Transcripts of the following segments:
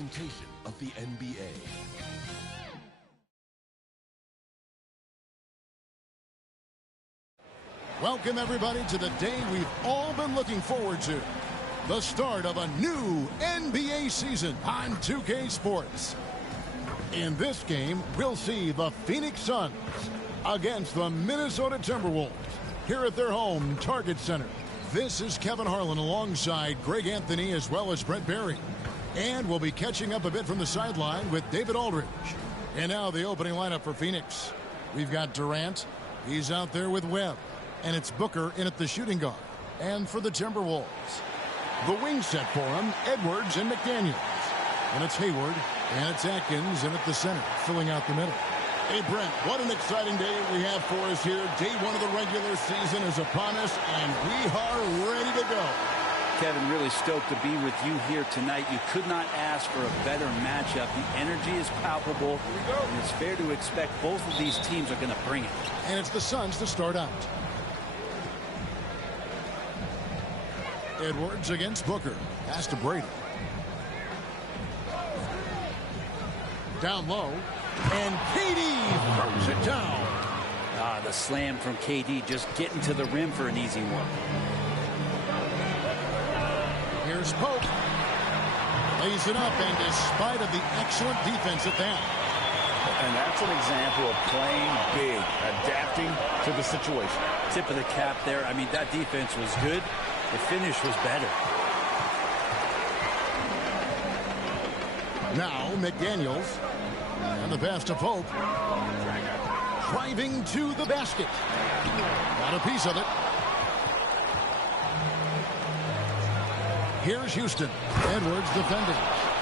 presentation of the NBA. Welcome, everybody, to the day we've all been looking forward to. The start of a new NBA season on 2K Sports. In this game, we'll see the Phoenix Suns against the Minnesota Timberwolves here at their home Target Center. This is Kevin Harlan alongside Greg Anthony as well as Brett Barry. And we'll be catching up a bit from the sideline with David Aldridge. And now the opening lineup for Phoenix. We've got Durant. He's out there with Webb. And it's Booker in at the shooting guard. And for the Timberwolves, the wing set for him, Edwards and McDaniels. And it's Hayward, and it's Atkins in at the center, filling out the middle. Hey, Brent, what an exciting day we have for us here. Day one of the regular season is upon us, and we are ready to go. Kevin, really stoked to be with you here tonight. You could not ask for a better matchup. The energy is palpable, and it's fair to expect both of these teams are going to bring it. And it's the Suns to start out. Edwards against Booker. Pass to Brady. Down low. And KD throws it down. The slam from KD, just getting to the rim for an easy one. Here's Pope. Lays it up, and despite of the excellent defense at that. And that's an example of playing big, adapting to the situation. Tip of the cap there. I mean, that defense was good. The finish was better. Now McDaniels. And the pass to Pope. Driving to the basket. Got a piece of it. Here's Houston. Edwards defending.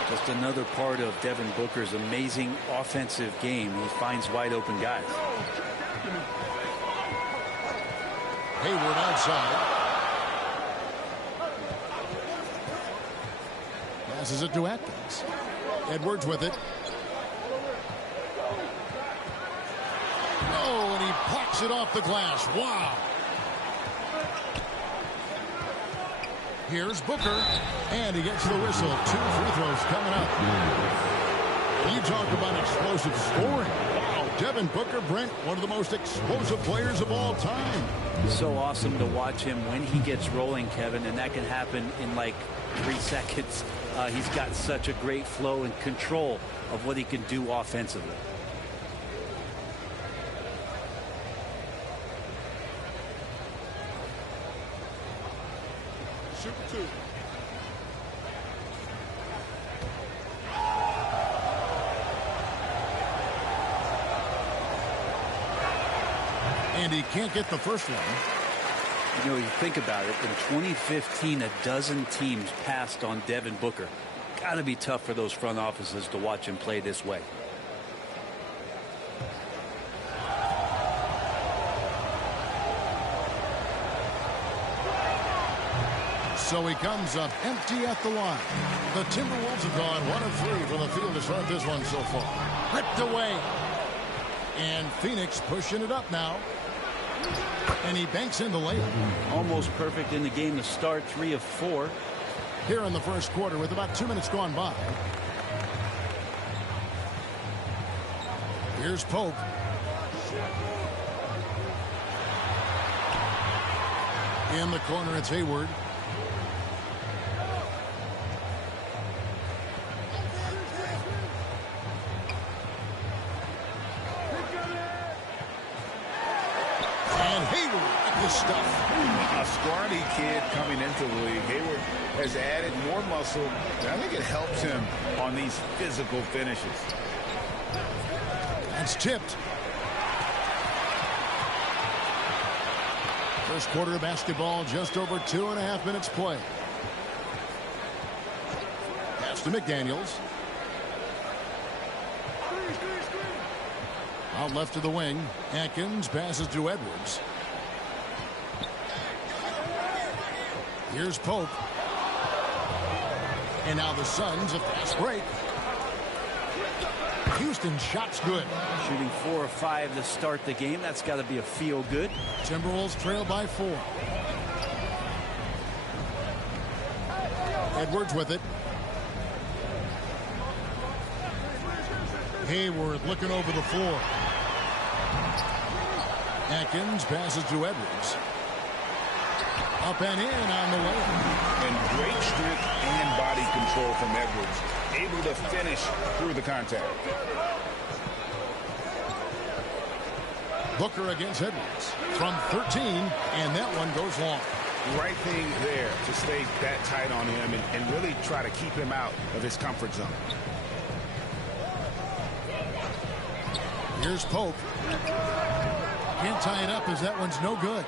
Just another part of Devin Booker's amazing offensive game. He finds wide open guys. Hayward outside. Passes it to Atkins. Edwards with it. Oh, and he pops it off the glass. Wow. Here's Booker, and he gets the whistle. 2 free throws coming up. You talk about explosive scoring. Wow, Devin Booker, Brent, one of the most explosive players of all time. So awesome to watch him when he gets rolling, Kevin, and that can happen in like 3 seconds. He's got such a great flow and control of what he can do offensively. Super 2. And he can't get the first one. You know, you think about it, in 2015, a dozen teams passed on Devin Booker. Got to be tough for those front offices to watch him play this way. So he comes up empty at the line. The Timberwolves have gone 1 of 3 from the field to start this one so far. Ripped away. And Phoenix pushing it up now. And he banks in the layup. Almost perfect in the game to start, 3 of 4. Here in the first quarter with about 2 minutes gone by. Here's Pope. In the corner, it's Hayward. Stuff. A scrawny kid coming into the league. Hayward has added more muscle. I think it helps him on these physical finishes. That's tipped. First quarter of basketball, just over 2.5 minutes play. Pass to McDaniels. Out left to the wing. Atkins passes to Edwards. Here's Pope. And now the Suns, a fast break. Houston shot's good. Shooting 4 of 5 to start the game. That's got to be a feel good. Timberwolves trail by 4. Edwards with it. Hayward looking over the floor. Atkins passes to Edwards. Up and in on the way. And great strength and body control from Edwards. Able to finish through the contact. Booker against Edwards from 13, and that one goes long. Right thing there to stay that tight on him and really try to keep him out of his comfort zone. Here's Pope. Can't tie it up as that one's no good.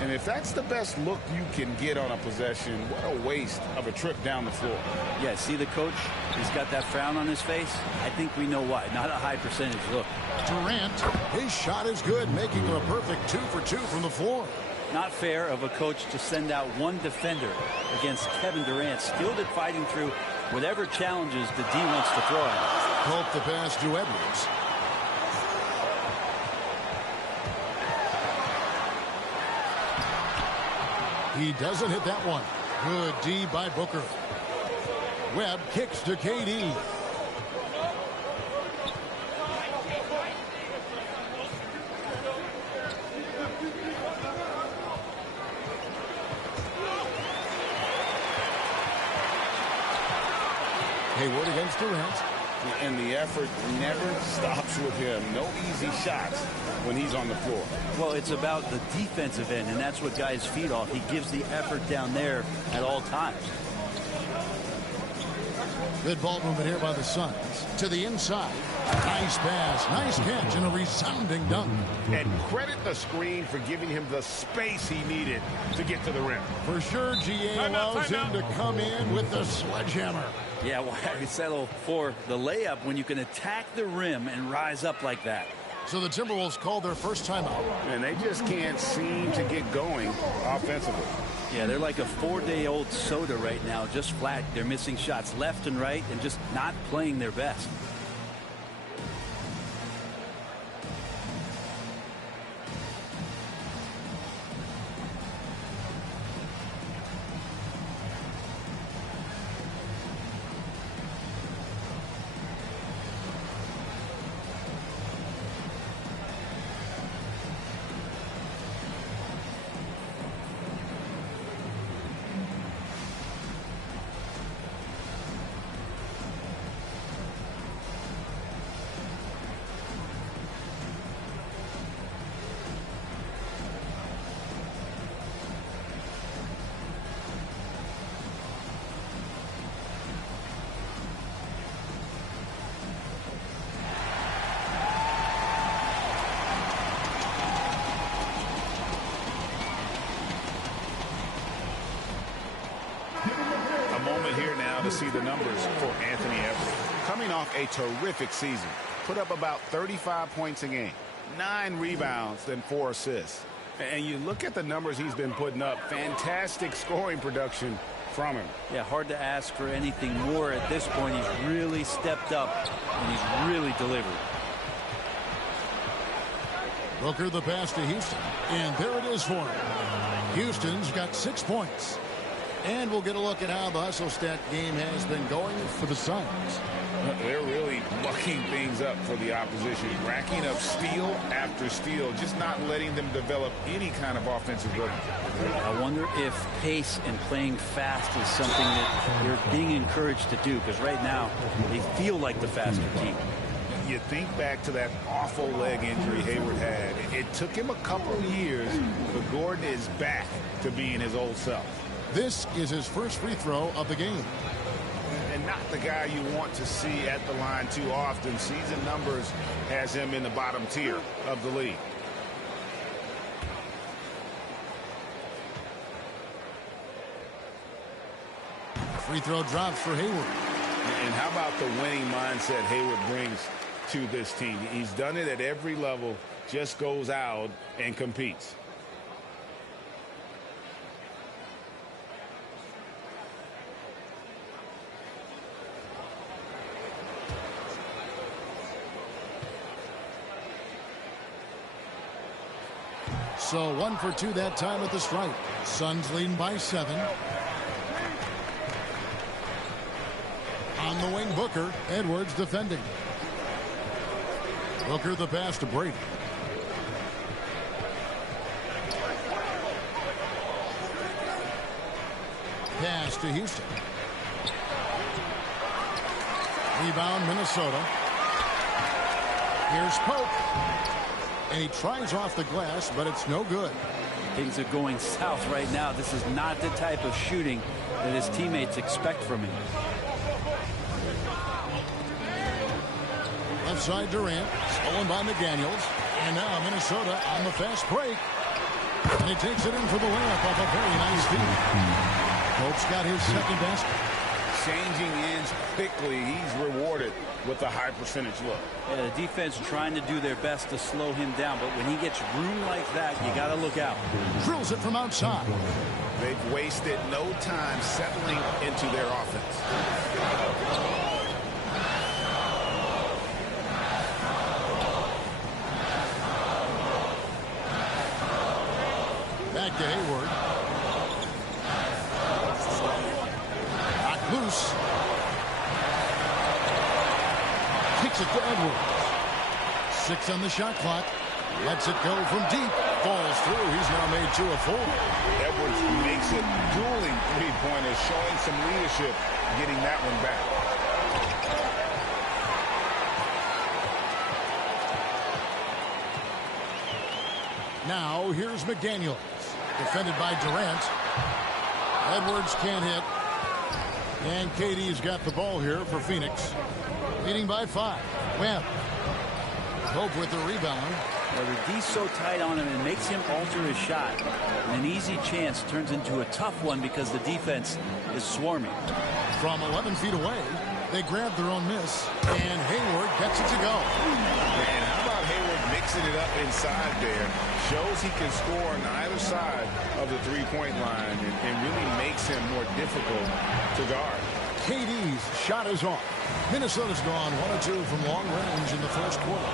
And if that's the best look you can get on a possession, what a waste of a trip down the floor. Yeah, see the coach? He's got that frown on his face. I think we know why. Not a high percentage look. Durant, his shot is good, making it a perfect 2 for 2 from the floor. Not fair of a coach to send out one defender against Kevin Durant, skilled at fighting through whatever challenges the D wants to throw at him. Pope the pass to Edwards. He doesn't hit that one. Good D by Booker. Webb kicks to KD. Hayward against Durant. And the effort never stops with him. No easy shots when he's on the floor. Well, it's about the defensive end, and that's what guys feed off. He gives the effort down there at all times. Good ball movement here by the Suns. To the inside. Nice pass. Nice catch and a resounding dunk. And credit the screen for giving him the space he needed to get to the rim. For sure, GA allows him to come in with the sledgehammer. Yeah, why settle for the layup when you can attack the rim and rise up like that? So the Timberwolves call their first timeout. And they just can't seem to get going offensively. Yeah, they're like a 4-day-old soda right now, just flat. They're missing shots left and right and just not playing their best. To see the numbers for Anthony Edwards. Coming off a terrific season. Put up about 35 points a game. 9 rebounds and 4 assists. And you look at the numbers he's been putting up. Fantastic scoring production from him. Yeah, hard to ask for anything more at this point. He's really stepped up and he's really delivered. Booker the pass to Houston. And there it is for him. Houston's got 6 points. And we'll get a look at how the hustle stat game has been going for the Suns. They're really mucking things up for the opposition, racking up steal after steal, just not letting them develop any kind of offensive rhythm. I wonder if pace and playing fast is something that they're being encouraged to do, because right now they feel like the faster team. You think back to that awful leg injury Hayward had. It took him a couple of years, but Gordon is back to being his old self. This is his first free throw of the game. And not the guy you want to see at the line too often. Season numbers has him in the bottom tier of the league. Free throw drops for Hayward. And how about the winning mindset Hayward brings to this team? He's done it at every level, just goes out and competes. So 1 for 2 that time at the stripe. Suns leading by 7. On the wing, Booker. Edwards defending. Booker the pass to Brady. Pass to Houston. Rebound Minnesota. Here's Pope. And he tries off the glass, but it's no good. Things are going south right now. This is not the type of shooting that his teammates expect from him. Left side Durant, stolen by McDaniels. And now Minnesota on the fast break. And he takes it in for the layup off a very nice feed. Pope's got his second basket. Changing ends quickly. He's rewarded with a high percentage look. Yeah, the defense trying to do their best to slow him down, but when he gets room like that, you got to look out. Drills it from outside. They've wasted no time settling into their offense. Back to Hayward. Knocked loose. Kicks it to Edwards. 6 on the shot clock. Lets it go from deep. Falls through. He's now made 2 of 4. Edwards makes it dueling three-pointers, showing some leadership, getting that one back. Now here's McDaniels. Defended by Durant. Edwards can't hit. And KD's got the ball here for Phoenix. Leading by 5. Webb. Pope with the rebound. The D's so tight on him, it makes him alter his shot. And an easy chance turns into a tough one because the defense is swarming. From 11 feet away, they grab their own miss. And Hayward gets it to go. And how about Hayward mixing it up inside there? Shows he can score on either side of the three-point line and really makes him more difficult to guard. KD's shot is off. Minnesota's gone 1 of 2 from long range in the first quarter.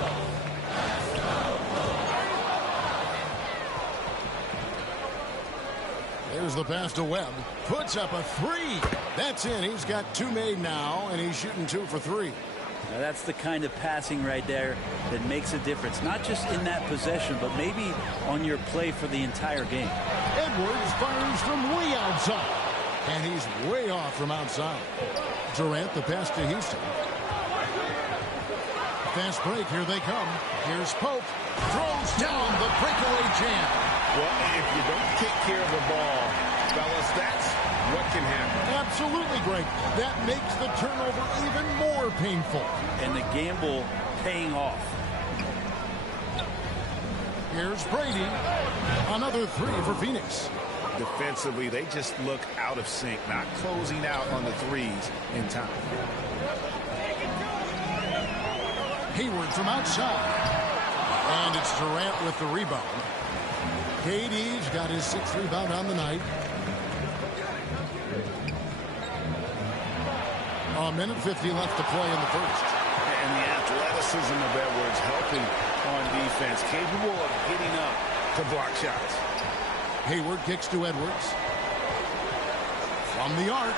There's the pass to Webb. Puts up a 3. That's in. He's got 2 made now, and he's shooting 2 for 3. Now that's the kind of passing right there that makes a difference. Not just in that possession, but maybe on your play for the entire game. Edwards fires from way outside. And he's way off from outside. Durant the pass to Houston. Fast break. Here they come. Here's Pope. Throws down the breakaway jam. Well, if you don't take care of the ball, fellas, that's what can happen. Absolutely, Greg. That makes the turnover even more painful. And the gamble paying off. Here's Brady. Another 3 for Phoenix. Defensively, they just look out of sync, not closing out on the threes in time. Hayward from outside. And it's Durant with the rebound. KD's got his 6th rebound on the night. 1:50 left to play in the first. And the athleticism of Edwards helping on defense, capable of getting up to block shots. Hayward kicks to Edwards. From the arc.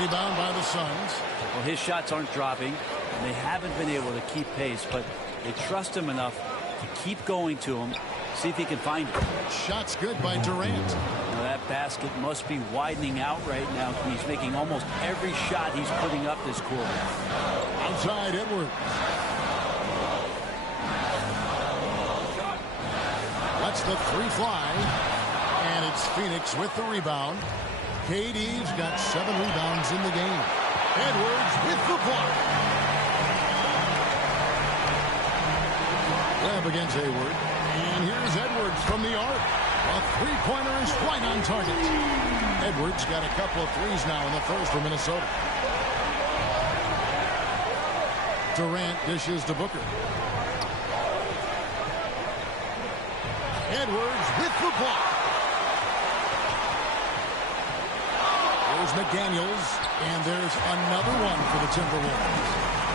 Rebound by the Suns. Well, his shots aren't dropping. And they haven't been able to keep pace, but they trust him enough to keep going to him, see if he can find it. Shot's good by Durant. Now that basket must be widening out right now. He's making almost every shot he's putting up this quarter. Outside Edwards. Lets the 3 fly. And it's Phoenix with the rebound. KD's got 7 rebounds in the game. Edwards with the block. Webb against Hayward. And here's Edwards from the arc. A 3-pointer is right on target. Edwards got a couple of threes now in the first for Minnesota. Durant dishes to Booker. Edwards with the block. There's McDaniels, and there's another one for the Timberwolves.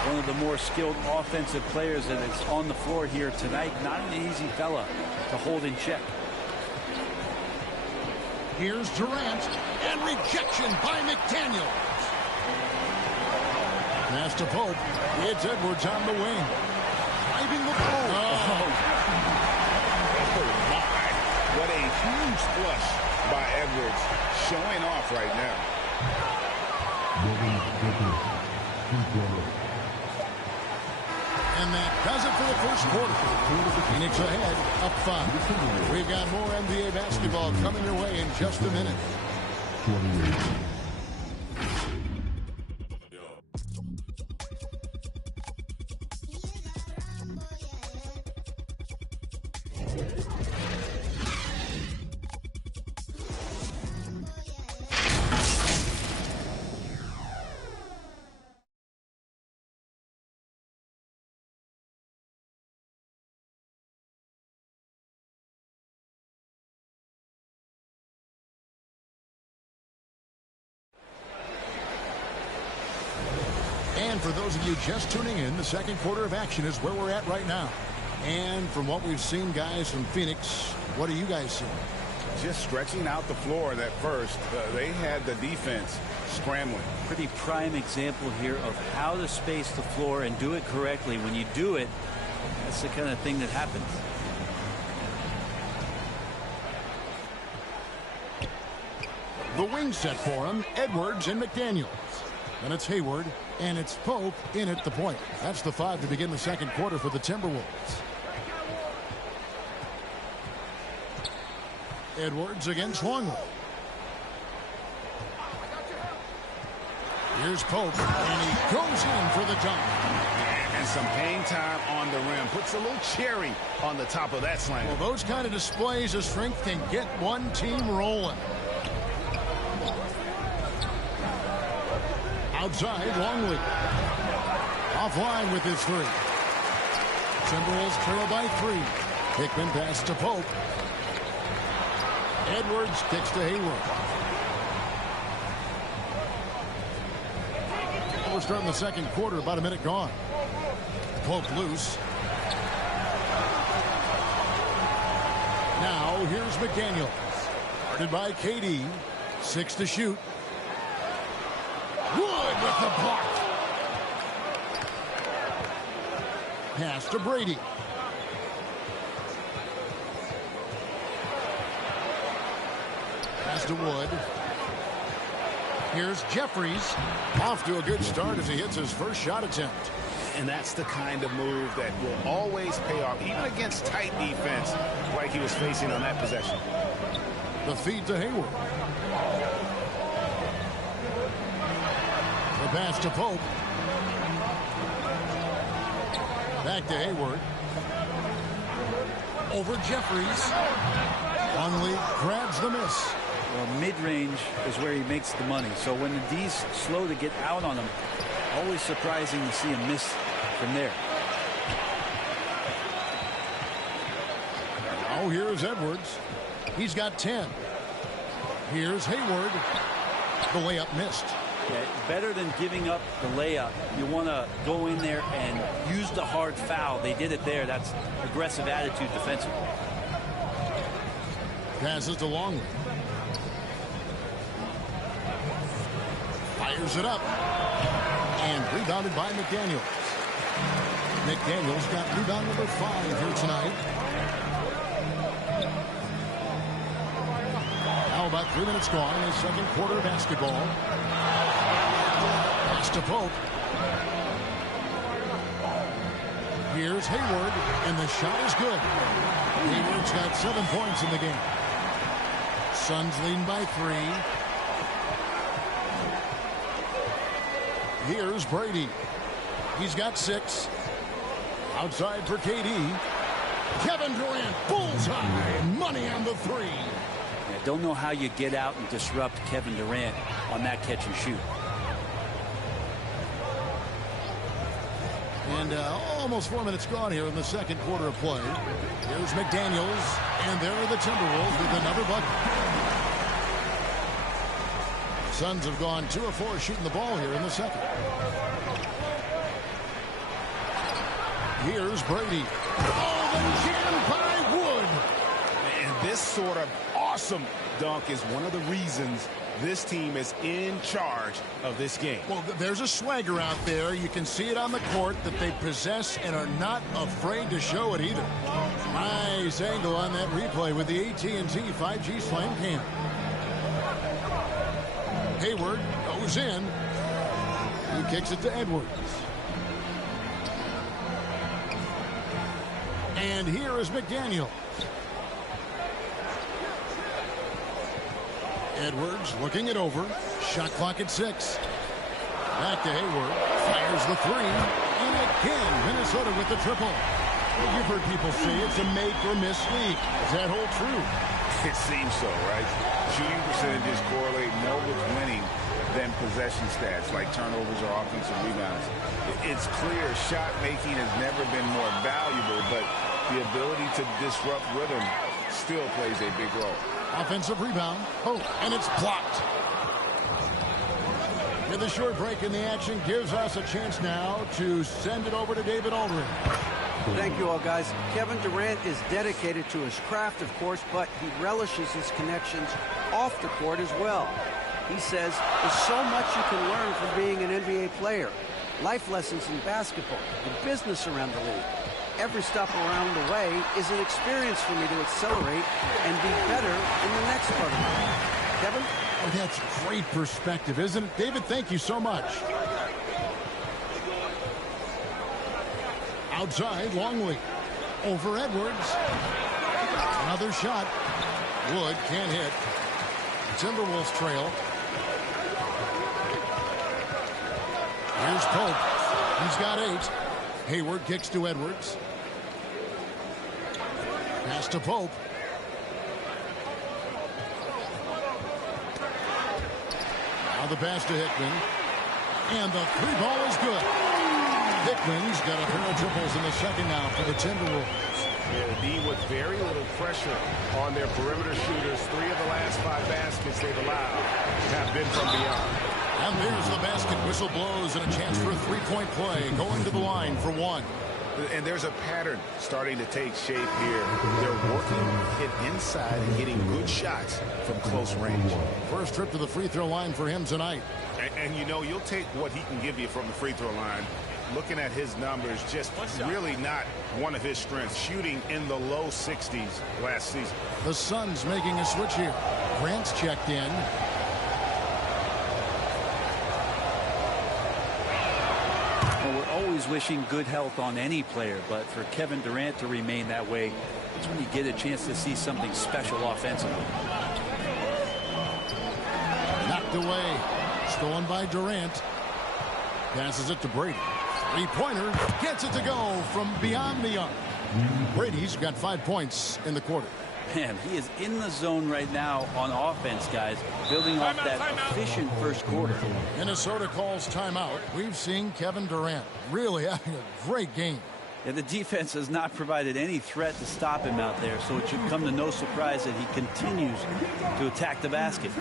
One of the more skilled offensive players that is on the floor here tonight. Not an easy fella to hold in check. Here's Durant, and rejection by McDaniels. Pass to Pope. It's Edwards on the wing. driving the ball. Oh, my. What a huge flush by Edwards, showing off right now. And that does it for the first quarter. Phoenix ahead, up 5. We've got more NBA basketball coming your way in just a minute. And for those of you just tuning in, the second quarter of action is where we're at right now. And from what we've seen, guys, from Phoenix, what do you guys see? Just stretching out the floor at first. They had the defense scrambling. Pretty prime example here of how to space the floor and do it correctly. When you do it, that's the kind of thing that happens. The wing set for him, Edwards and McDaniels. And it's Hayward, and it's Pope in at the point. That's the 5 to begin the second quarter for the Timberwolves. Edwards against Longley. Here's Pope, and he goes in for the dunk. And some hang time on the rim. Puts a little cherry on the top of that slam. Well, those kind of displays of strength can get one team rolling. Outside, Longley. Offline with his 3. Timberwolves trail by 3. Hickman pass to Pope. Edwards kicks to Hayward. We're starting the second quarter, about a minute gone. Pope loose. Now, here's McDaniels. Guarded by KD. 6 to shoot. Wood with the block. Pass to Brady. Pass to Wood. Here's Jeffries. Off to a good start as he hits his first shot attempt. And that's the kind of move that will always pay off, even against tight defense like he was facing on that possession. The feed to Hayward. The pass to Pope. Back to Hayward. Over Jeffries. Longley grabs the miss. Well, mid-range is where he makes the money. So when the D's slow to get out on him, always surprising to see him miss from there. Now here's Edwards. He's got 10. Here's Hayward. The layup missed. Yeah, better than giving up the layup. You want to go in there and use the hard foul. They did it there. That's aggressive attitude defensively. Passes to Longley. Fires it up. And rebounded by McDaniels. McDaniels got rebound number 5 here tonight. Now about 3 minutes gone in the second quarter of basketball. Pass to Pope. Here's Hayward, and the shot is good. Hayward's got 7 points in the game. Suns leading by 3. Here's Brady. He's got 6. Outside for KD. Kevin Durant, bullseye. Money on the 3. Yeah, don't know how you get out and disrupt Kevin Durant on that catch and shoot. And almost 4 minutes gone here in the second quarter of play. Here's McDaniels, and there are the Timberwolves with another bucket. Suns have gone 2 of 4 shooting the ball here in the second. Here's Brady. Oh, the jam by Wood. And this sort of awesome dunk is one of the reasons this team is in charge of this game. Well, there's a swagger out there. You can see it on the court that they possess and are not afraid to show it either. Nice angle on that replay with the AT&T 5G Slam Cam. Hayward goes in. He kicks it to Edwards. And here is McDaniel. Edwards looking it over. Shot clock at 6. Back to Hayward. Fires the 3. And again, Minnesota with the triple. Well, you've heard people say it's a make or miss league. Does that hold true? It seems so, right? Shooting percentages correlate more with winning than possession stats like turnovers or offensive rebounds. It's clear shot making has never been more valuable, but the ability to disrupt rhythm still plays a big role. Offensive rebound. Oh, and it's blocked. With a short break in the action gives us a chance now to send it over to David Aldridge. Thank you all, guys. Kevin Durant is dedicated to his craft, of course, but he relishes his connections off the court as well. He says there's so much you can learn from being an NBA player. Life lessons in basketball, the business around the league. Every stop around the way is an experience for me to accelerate and be better in the next part of my life. Kevin? Oh, that's great perspective, isn't it? David, thank you so much. Outside, Longley. Over Edwards. Another shot. Wood can't hit. Timberwolves trail. Here's Pope. He's got 8. Hayward kicks to Edwards. Pass to Pope. Now the pass to Hickman. And the 3 ball is good. Hickman's got a pair of triples in the second now for the Timberwolves. Yeah, the D with very little pressure on their perimeter shooters. 3 of the last 5 baskets they've allowed have been from beyond. And there's the basket. Whistle blows and a chance for a 3-point play. Going to the line for 1. And there's a pattern starting to take shape here. They're working it inside and getting good shots from close range. First trip to the free throw line for him tonight. And you know, you'll take what he can give you from the free throw line. Looking at his numbers, just really not one of his strengths. Shooting in the low 60s last season. The Suns making a switch here. Grant's checked in. Well, we're always wishing good health on any player, but for Kevin Durant to remain that way, it's when you get a chance to see something special offensively. Knocked away. Stolen by Durant. Passes it to Brady. 3-pointer. Gets it to go from beyond the arc. Brady's got 5 points in the quarter. Man, he is in the zone right now on offense, guys, building off that efficient first quarter. Minnesota calls timeout. We've seen Kevin Durant really having a great game. Yeah, the defense has not provided any threat to stop him out there, so it should come to no surprise that he continues to attack the basket.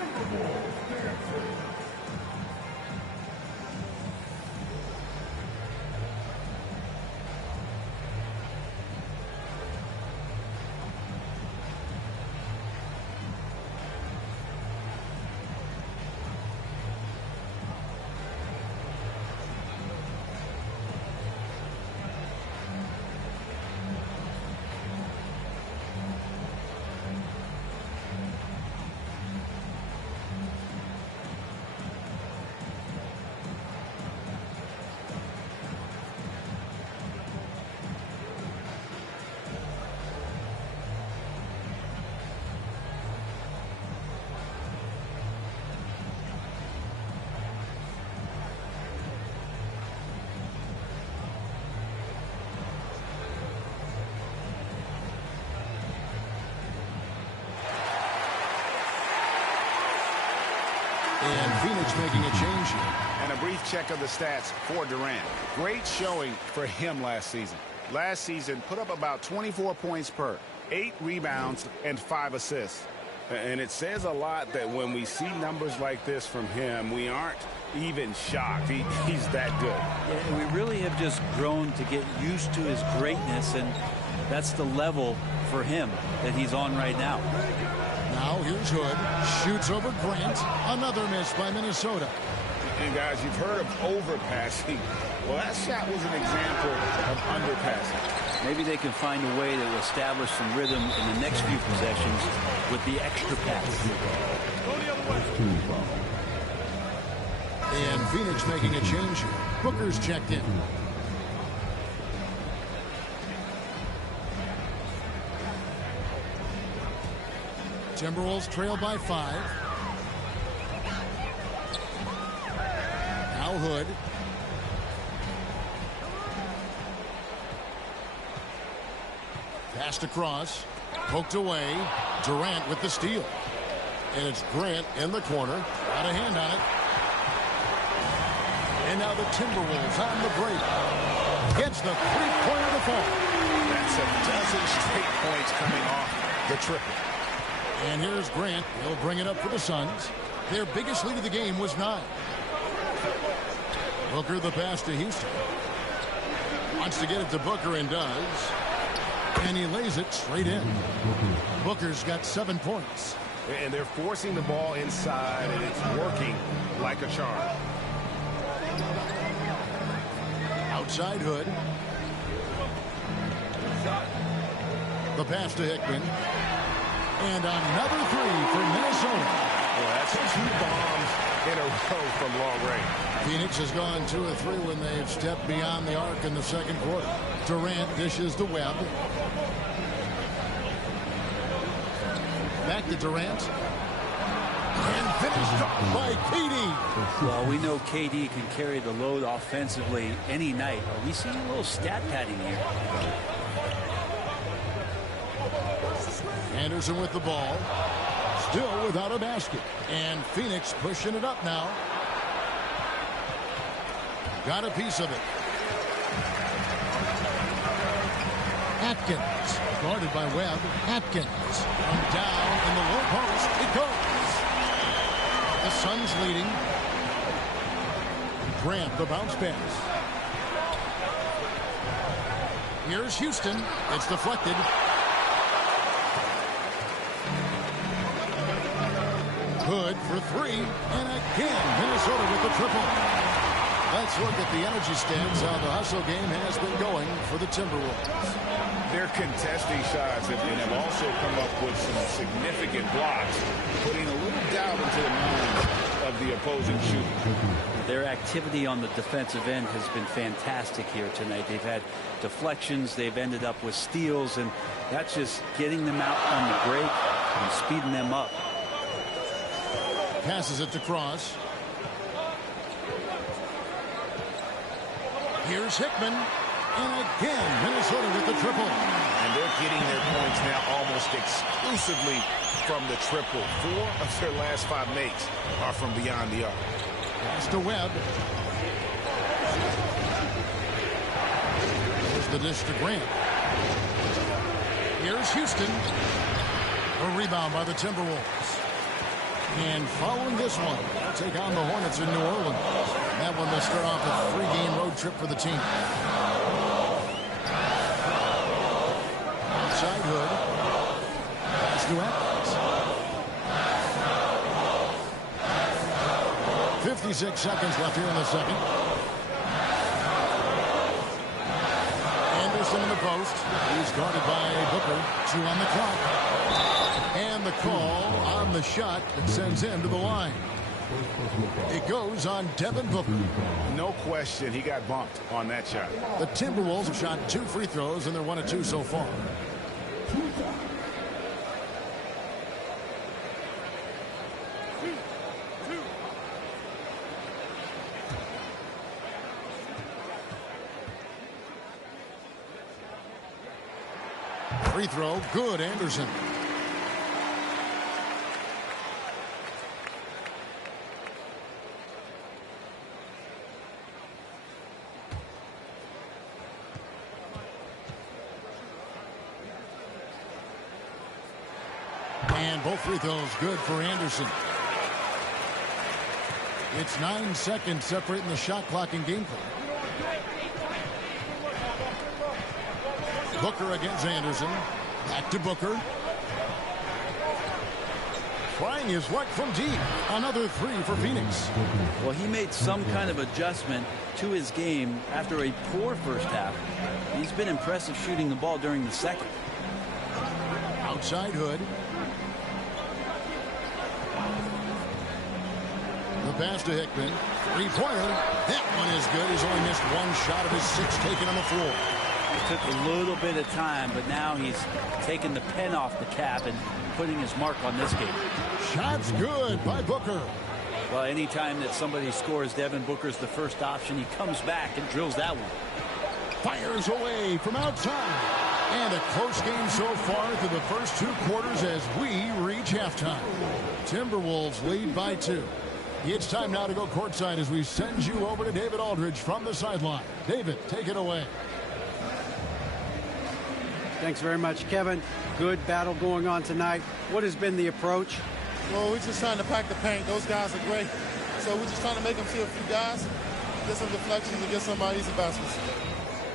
And Phoenix making a change here. And a brief check of the stats for Durant. Great showing for him last season. Last season, put up about 24 points per, 8 rebounds, and 5 assists. And it says a lot that when we see numbers like this from him, we aren't even shocked. He's that good. Yeah, we really have just grown to get used to his greatness, and that's the level for him that he's on right now. Now Now here's Hood. Shoots over Grant. Another miss by Minnesota. And guys, you've heard of overpassing. Well, that shot was an example of underpassing. Maybe they can find a way to establish some rhythm in the next few possessions with the extra pass. And Phoenix making a change here. Booker's checked in. Timberwolves trail by 5. Now Hood. Passed across. Poked away. Durant with the steal. And it's Grant in the corner. Got a hand on it. And now the Timberwolves on the break. Gets the three-pointer to fall. That's a dozen straight points coming off the triple. And here's Grant. He'll bring it up for the Suns. Their biggest lead of the game was 9. Booker the pass to Houston. Wants to get it to Booker and does. And he lays it straight in. Booker's got 7 points. And they're forcing the ball inside, and it's working like a charm. Outside Hood. The pass to Hickman. And another 3 for Minnesota. Well, that's 2 bombs in a row from long range. Phoenix has gone 2 of 3 when they've stepped beyond the arc in the second quarter. Durant dishes to Webb. Back to Durant. And finished off by KD. Well, we know KD can carry the load offensively any night. Are we seeing a little stat padding here? Anderson with the ball. Still without a basket. And Phoenix pushing it up now. Got a piece of it. Atkins. Guarded by Webb. Atkins. From down in the low post. It goes. The Suns leading. Grant the bounce pass. Here's Houston. It's deflected. Hood for 3. And again, Minnesota with the triple. Let's look at the energy stats, how the hustle game has been going for the Timberwolves. They're contesting shots and have also come up with some significant blocks, putting a little doubt into the mind of the opposing shooter. Their activity on the defensive end has been fantastic here tonight. They've had deflections, they've ended up with steals, and that's just getting them out on the break and speeding them up. Passes it to Cross. Here's Hickman. And again, Minnesota with the triple. And they're getting their points now almost exclusively from the triple. 4 of their last 5 makes are from beyond the arc. Pass to Webb. Here's the dish to Grant. Here's Houston. A rebound by the Timberwolves. And following this one, they'll take on the Hornets in New Orleans. That one will start off a 3-game road trip for the team. Outside Hood. Pass to Atkins. 56 seconds left here in the second. Anderson in the post. He's guarded by Booker. 2 on the clock. And the call on the shot that sends him to the line. It goes on Devin Booker. No question, he got bumped on that shot. The Timberwolves have shot 2 free throws, and they're 1 of 2 so far. Free throw, good, Anderson. And both free throws good for Anderson. It's 9 seconds separating the shot clock and gameplay. Booker against Anderson. Back to Booker. trying his luck from deep. Another three for Phoenix. Well, he made some kind of adjustment to his game after a poor first half. He's been impressive shooting the ball during the second. Outside Hood. The pass to Hickman. Three-pointer. That one is good. He's only missed one shot of his 6 taken on the floor. It took a little bit of time, but now he's taking the pen off the cap and putting his mark on this game. Shots good by Booker. Well, anytime that somebody scores, Devin Booker's the first option. He comes back and drills that one. Fires away from outside. And a close game so far through the first 2 quarters as we reach halftime. Timberwolves lead by 2. It's time now to go courtside as we send you over to David Aldridge from the sideline. David, take it away. Thanks very much, Kevin. Good battle going on tonight. What has been the approach? Well, we're just trying to pack the paint. Those guys are great. So we're just trying to make them see a few guys, get some deflections, and get some easy baskets.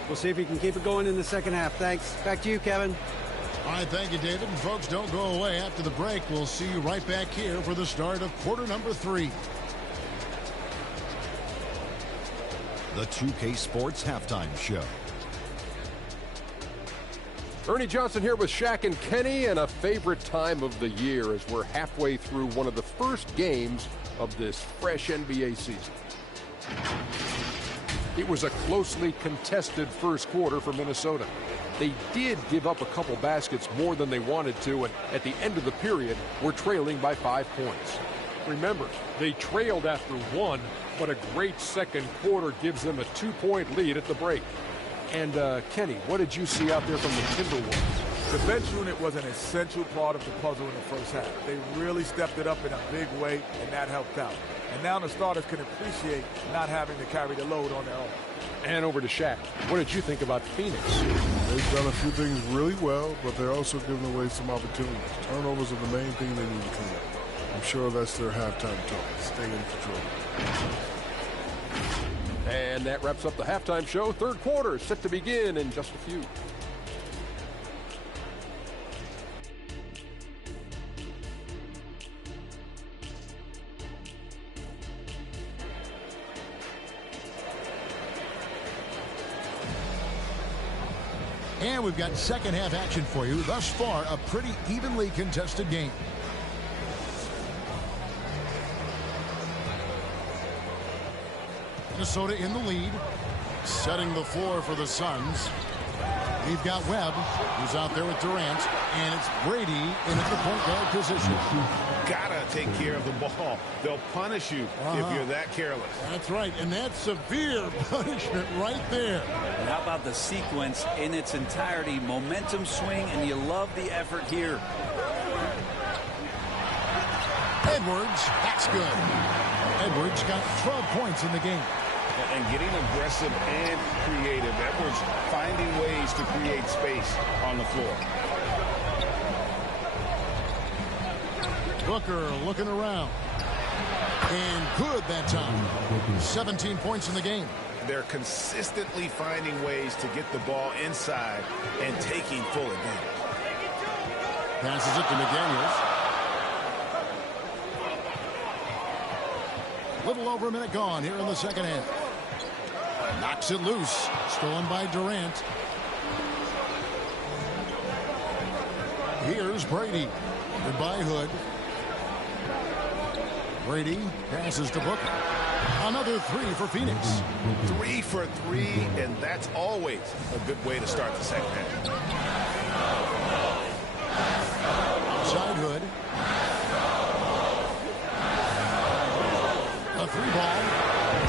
We'll see if he can keep it going in the second half. Thanks. Back to you, Kevin. All right, thank you, David. And folks, don't go away. After the break, we'll see you right back here for the start of quarter number 3. The 2K Sports Halftime Show. Ernie Johnson here with Shaq and Kenny, and a favorite time of the year as we're halfway through one of the first games of this fresh NBA season. It was a closely contested first quarter for Minnesota. They did give up a couple baskets more than they wanted to, and at the end of the period, were trailing by 5 points. Remember, they trailed after 1, but a great second quarter gives them a 2-point lead at the break. And, Kenny, what did you see out there from the Timberwolves? The bench unit was an essential part of the puzzle in the first half. They really stepped it up in a big way, and that helped out. And now the starters can appreciate not having to carry the load on their own. And over to Shaq. What did you think about Phoenix? They've done a few things really well, but they're also giving away some opportunities. Turnovers are the main thing they need to clean up. I'm sure that's their halftime talk. Stay in control. And that wraps up the halftime show. Third quarter is set to begin in just a few. And we've got second half action for you. Thus far, a pretty evenly contested game. Minnesota in the lead, setting the floor for the Suns. We've got Webb, who's out there with Durant, and it's Brady in at the point guard position. Gotta take care of the ball. They'll punish you if you're that careless. That's right, and that's severe punishment right there. And how about the sequence in its entirety? Momentum swing, and you love the effort here. Edwards, that's good. Edwards got 12 points in the game. And getting aggressive and creative. Edwards finding ways to create space on the floor. Booker looking around. And good that time. 17 points in the game. They're consistently finding ways to get the ball inside and taking full advantage. Passes it to McDaniels. Little over a minute gone here in the second half. Knocks it loose. Stolen by Durant. Here's Brady. Goodbye, Hood. Brady passes to Booker. Another three for Phoenix. 3 for 3, and that's always a good way to start the second half. Outside Hood. A 3-ball.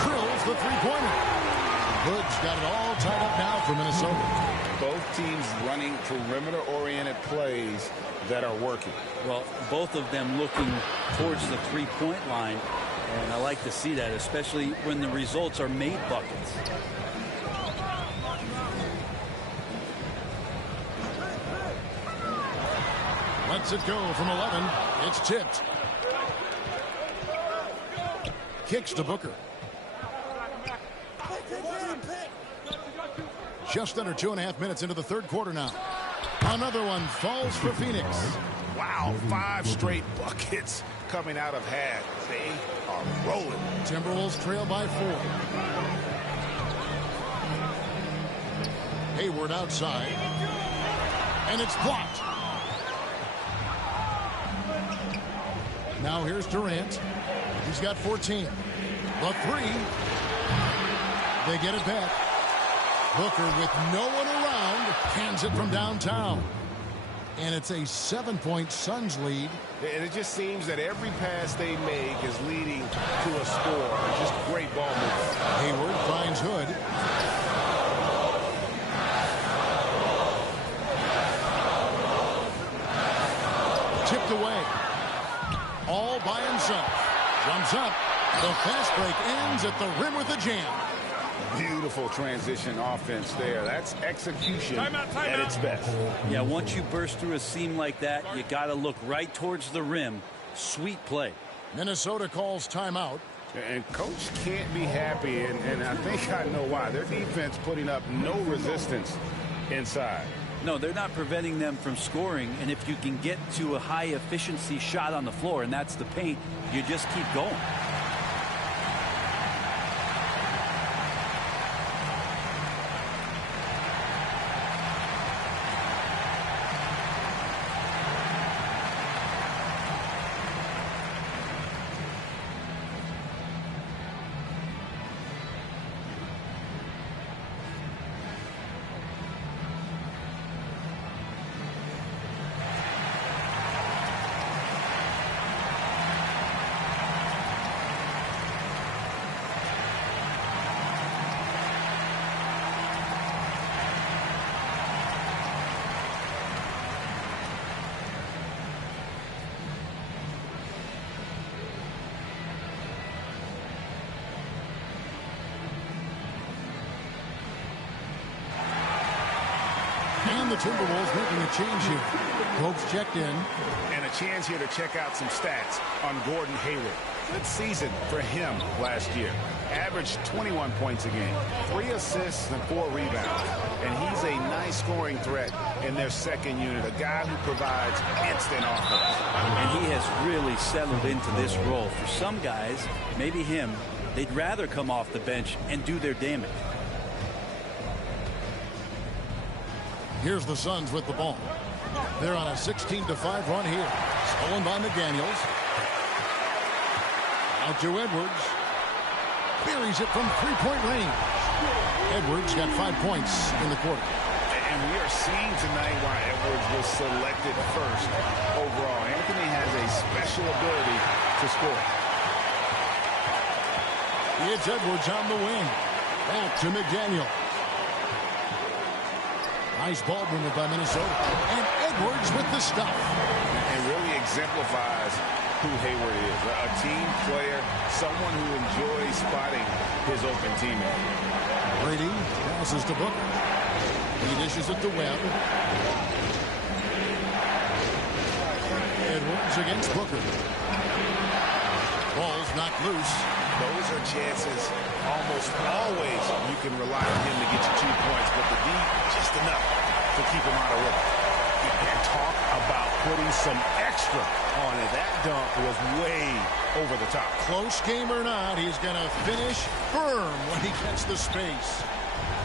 Drills the three-pointer. Hood's got it all tied up now for Minnesota. Both teams running perimeter-oriented plays that are working. Well, both of them looking towards the three-point line, and I like to see that, especially when the results are made buckets. Lets it go from 11. It's tipped. Kicks to Booker. Just under 2.5 minutes into the third quarter now. Another one falls for Phoenix. Wow, Wow, 5 straight buckets coming out of half. They are rolling. Timberwolves trail by 4. Hayward outside. And it's blocked. Now here's Durant. He's got 14. The 3. They get it back. Booker with no one around hands it from downtown. And it's a 7-point Suns lead. And it just seems that every pass they make is leading to a score. Just great ball movement. Hayward finds Hood. Tipped away. All by himself. Jumps up. The fast break ends at the rim with a jam. Beautiful transition offense there. That's execution at its best. Yeah, once you burst through a seam like that, you got to look right towards the rim. Sweet play. Minnesota calls timeout. And coach can't be happy, and I think I know why. Their defense putting up no resistance inside. No, they're not preventing them from scoring, and if you can get to a high-efficiency shot on the floor, and that's the paint, you just keep going. And the Timberwolves making a change here. Probst checked in. And a chance here to check out some stats on Gordon Hayward. Good season for him last year. Averaged 21 points a game, 3 assists and 4 rebounds. And he's a nice scoring threat in their second unit, a guy who provides instant offense. And he has really settled into this role. For some guys, maybe him, they'd rather come off the bench and do their damage. Here's the Suns with the ball. They're on a 16-5 run here. Stolen by McDaniels. Out to Edwards. Buries it from three-point range. Edwards got 5 points in the quarter. And we are seeing tonight why Edwards was selected first overall. Anthony has a special ability to score. It's Edwards on the wing. Back to McDaniel. Nice ball movement by Minnesota. And Edwards with the stuff. And really exemplifies who Hayward is. A team player, someone who enjoys spotting his open teammate. Brady passes to Booker. He dishes it to Webb. Edwards against Booker. Ball's knocked loose. Those are chances almost always you can rely on him to get you 2 points, but the D just enough to keep him out of rhythm. And talk about putting some extra on it. That dunk was way over the top. Close game or not, he's going to finish firm when he gets the space.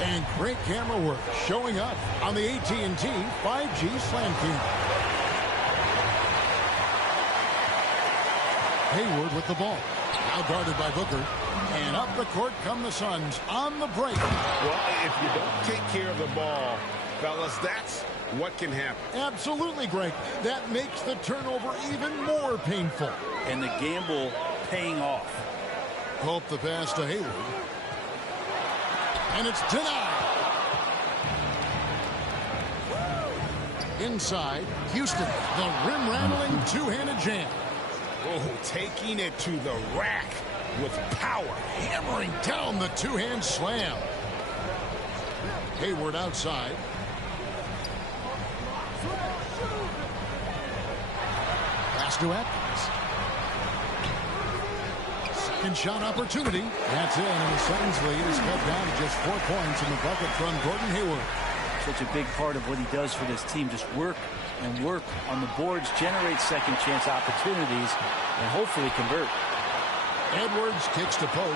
And great camera work showing up on the AT&T 5G Slam Cam. Hayward with the ball. Now guarded by Booker. And up the court come the Suns on the break. Well, if you don't take care of the ball, fellas, that's what can happen. Absolutely, Greg. That makes the turnover even more painful. And the gamble paying off. Hope the pass to Hayward. And it's denied. Inside, Houston, the rim-rattling two-handed jam. Oh, taking it to the rack with power. Hammering down the two-hand slam. Hayward outside. Pass to Atkins. Second shot opportunity. That's in, and the Suns lead is cut down to just 4 points in the bucket from Gordon Hayward. such a big part of what he does for this team. Just work and work on the boards, generate second chance opportunities, and hopefully convert. Edwards kicks to Pope.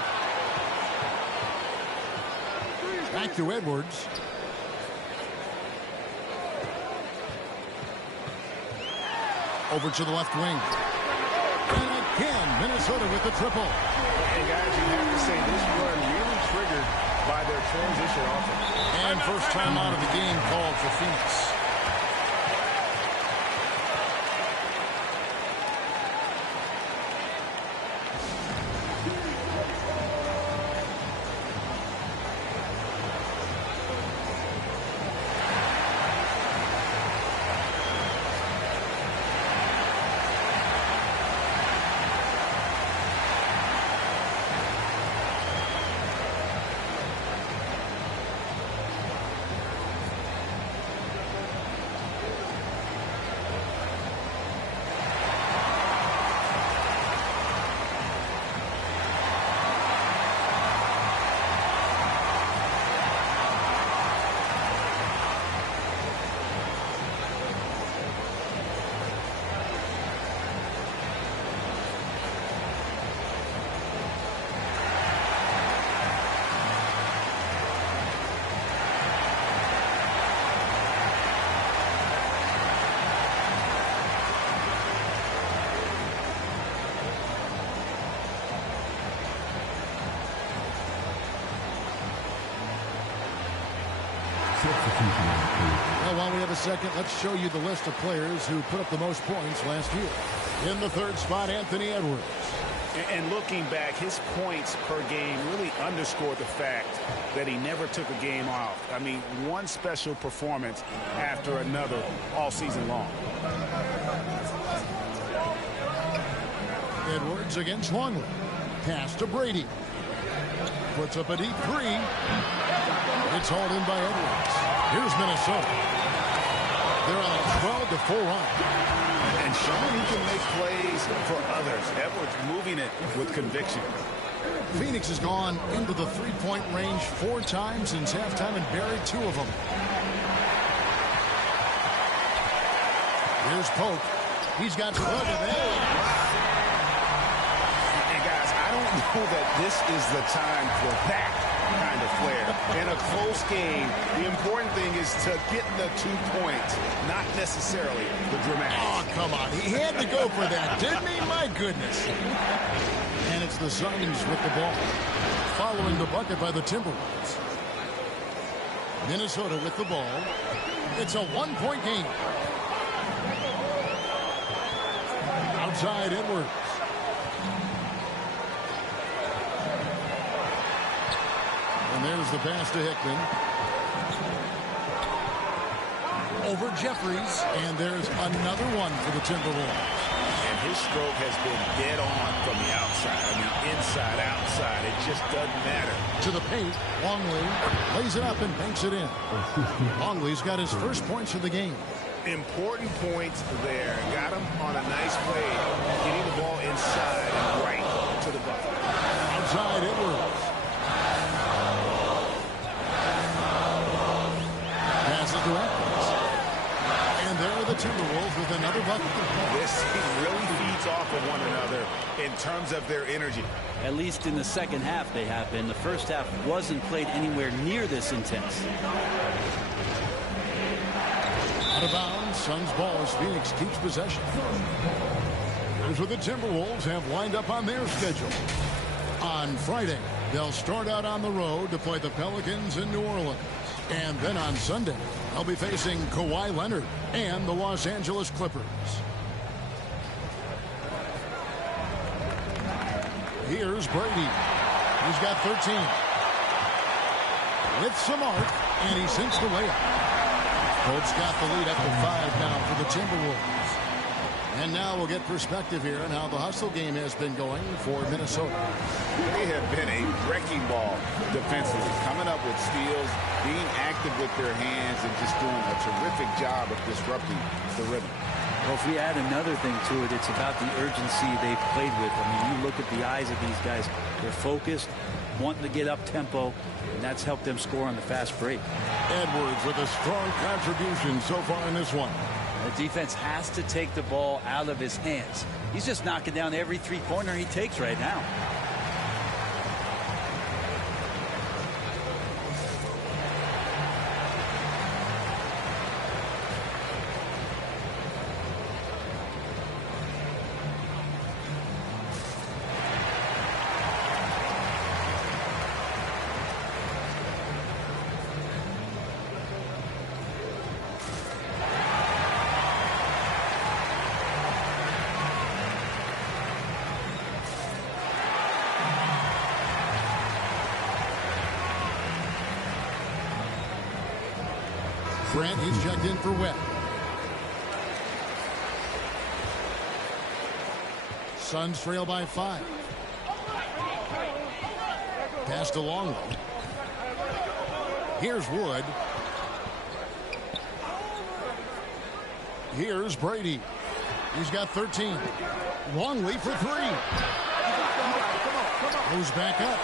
Back to Edwards. Over to the left wing. And again, Minnesota with the triple. And guys, you have to say this run really triggered by their transition offense. And first time out of the game called for Phoenix. Well, while we have a second, let's show you the list of players who put up the most points last year. In the third spot, Anthony Edwards. And looking back, his points per game really underscored the fact that he never took a game off. I mean, one special performance after another all season long. Edwards against Longley. Pass to Brady. Puts up a deep three. It's hauled in by Edwards. Here's Minnesota. They're on a 12-4 run. And showing he can make plays for others. Edwards moving it with conviction. Phoenix has gone into the three-point range 4 times since halftime and buried 2 of them. Here's Pope. He's got to look at that. And guys, I don't know that this is the time for that kind of flair. In a close game, the important thing is to get the 2 points, not necessarily the dramatic. Oh, come on. He had to go for that, didn't he? My goodness. And it's the Suns with the ball. Following the bucket by the Timberwolves. Minnesota with the ball. It's a 1-point game. Outside Edwards. And there's the pass to Hickman. Over Jeffries. And there's another one for the Timberwolves. And his stroke has been dead on from the outside. I mean, inside, outside. It just doesn't matter. To the paint. Longley lays it up and banks it in. Longley's got his first points of the game. Important points there. Got him on a nice play. Getting the ball inside and right to the bucket. Outside Edwards. Passes to Edwards. And there are the Timberwolves with another bucket. This team really feeds off of one another in terms of their energy. At least in the second half they have been. The first half wasn't played anywhere near this intense. Out of bounds, Suns ball as Phoenix keeps possession. Here's what the Timberwolves have lined up on their schedule. On Friday, they'll start out on the road to play the Pelicans in New Orleans. And then on Sunday, they'll be facing Kawhi Leonard and the Los Angeles Clippers. Here's Brady. He's got 13. With some arc, and he sinks the layup. Pope's got the lead up to 5 now for the Timberwolves. And now we'll get perspective here on how the hustle game has been going for Minnesota. They have been a wrecking ball defensively, coming up with steals, being active with their hands, and just doing a terrific job of disrupting the rhythm. Well, if we add another thing to it, it's about the urgency they've played with. I mean, you look at the eyes of these guys. They're focused. wanting to get up tempo, and that's helped them score on the fast break. Edwards with a strong contribution so far in this one. The defense has to take the ball out of his hands. He's just knocking down every three-pointer he takes right now. Grant, he's checked in for Webb. Suns trail by 5. Passed along. Here's Wood. Here's Brady. He's got 13. Longley for 3. Goes back up.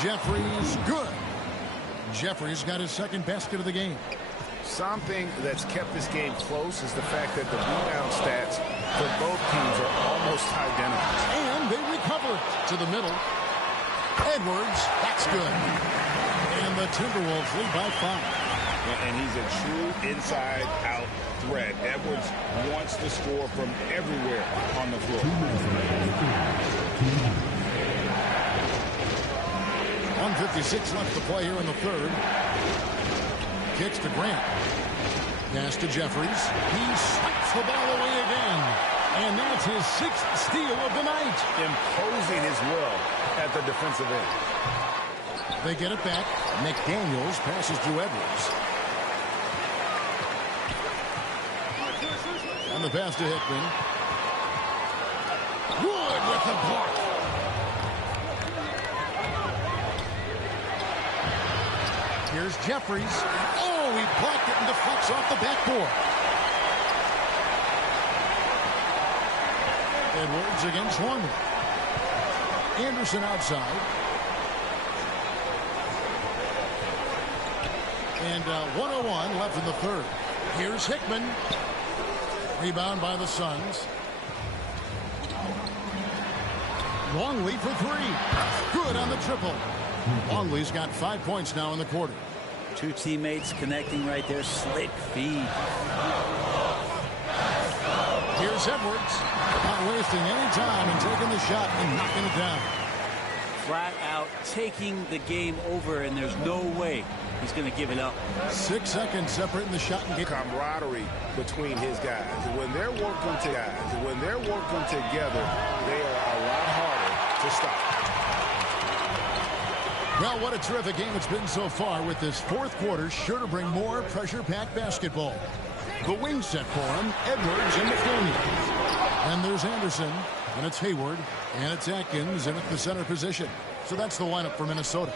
Jeffries, good. Jeffries got his second basket of the game. Something that's kept this game close is the fact that the rebound stats for both teams are almost identical. And they recover to the middle. Edwards, that's good. And the Timberwolves lead by 5. And he's a true inside-out threat. Edwards wants to score from everywhere on the floor. 1:56 left to play here in the third. Kicks to Grant. Pass to Jeffries. He swipes the ball away again. And that's his 6th steal of the night. Imposing his will at the defensive end. They get it back. McDaniels passes to Edwards. And the pass to Hickman. Wood with the block. Here's Jeffries. Oh, he blocked it and deflects off the backboard. Edwards against Longley. Anderson outside. And 1:01 left in the third. Here's Hickman. Rebound by the Suns. Longley for 3. Good on the triple. Longley's got 5 points now in the quarter. Two teammates connecting right there. Slick feed. Here's Edwards. Not wasting any time and taking the shot and knocking it down. Flat out taking the game over, and there's no way he's going to give it up. 6 seconds separating the shot and game. Camaraderie between his guys. When they're working together, they are a lot harder to stop. Well, what a terrific game it's been so far, with this fourth quarter sure to bring more pressure-packed basketball. The wing set for him, Edwards and McDaniels. And there's Anderson, and it's Hayward, and it's Atkins in at the center position. So that's the lineup for Minnesota.